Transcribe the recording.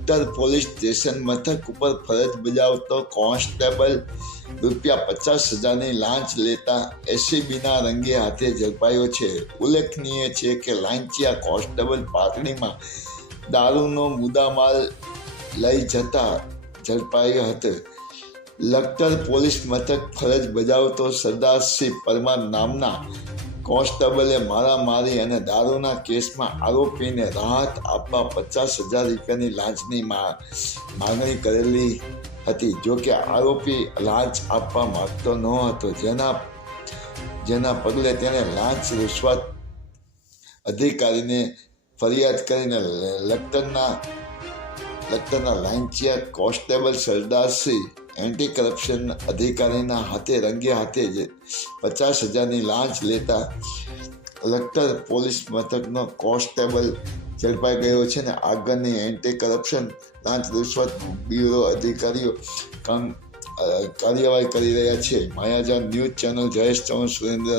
Lakhtar police station મથક ઉપર ફરજ બજાવતો કોન્સ્ટેબલ ₹50,000ની લાંચ લેતા એસીબીના રંગે હાથે ઝડપાયો છે. ઉલ્લેખનીય છે કે લાંચિયા કોન્સ્ટેબલ પાટડીમાં દારૂનો મુદ્દામાલ લઈ જતા ઝડપાયો હતો. લખતર પોલીસ મથક ફરજ બજાવતો સરદારસિંહ પરમાર નામના કોન્સ્ટેબલે મારામારી અને દારૂના કેસમાં આરોપીને રાહત આપવા ₹50,000ની લાંચની માગણી કરેલી હતી. જોકે આરોપી લાંચ આપવા માંગતો ન હતો, જેના પગલે તેણે લાંચ રૂશ્વત અધિકારીને ફરિયાદ કરીને લખતરના લાંચિયા કોન્સ્ટેબલ સરદારસિંહ એન્ટી કરપ્શન અધિકારીના રંગે હાથે ₹50,000ની લાંચ લેતા લખતર પોલીસ મથકનો કોન્સ્ટેબલ ઝડપાઈ ગયો છે અને આગળની એન્ટી કરપ્શન લાંચ રૂશ્વત બ્યુરો અધિકારીઓ કાર્યવાહી કરી રહ્યા છે. માયાજાળ ન્યૂઝ ચેનલ, જયેશ ચૌહાણ, સુરેન્દ્ર.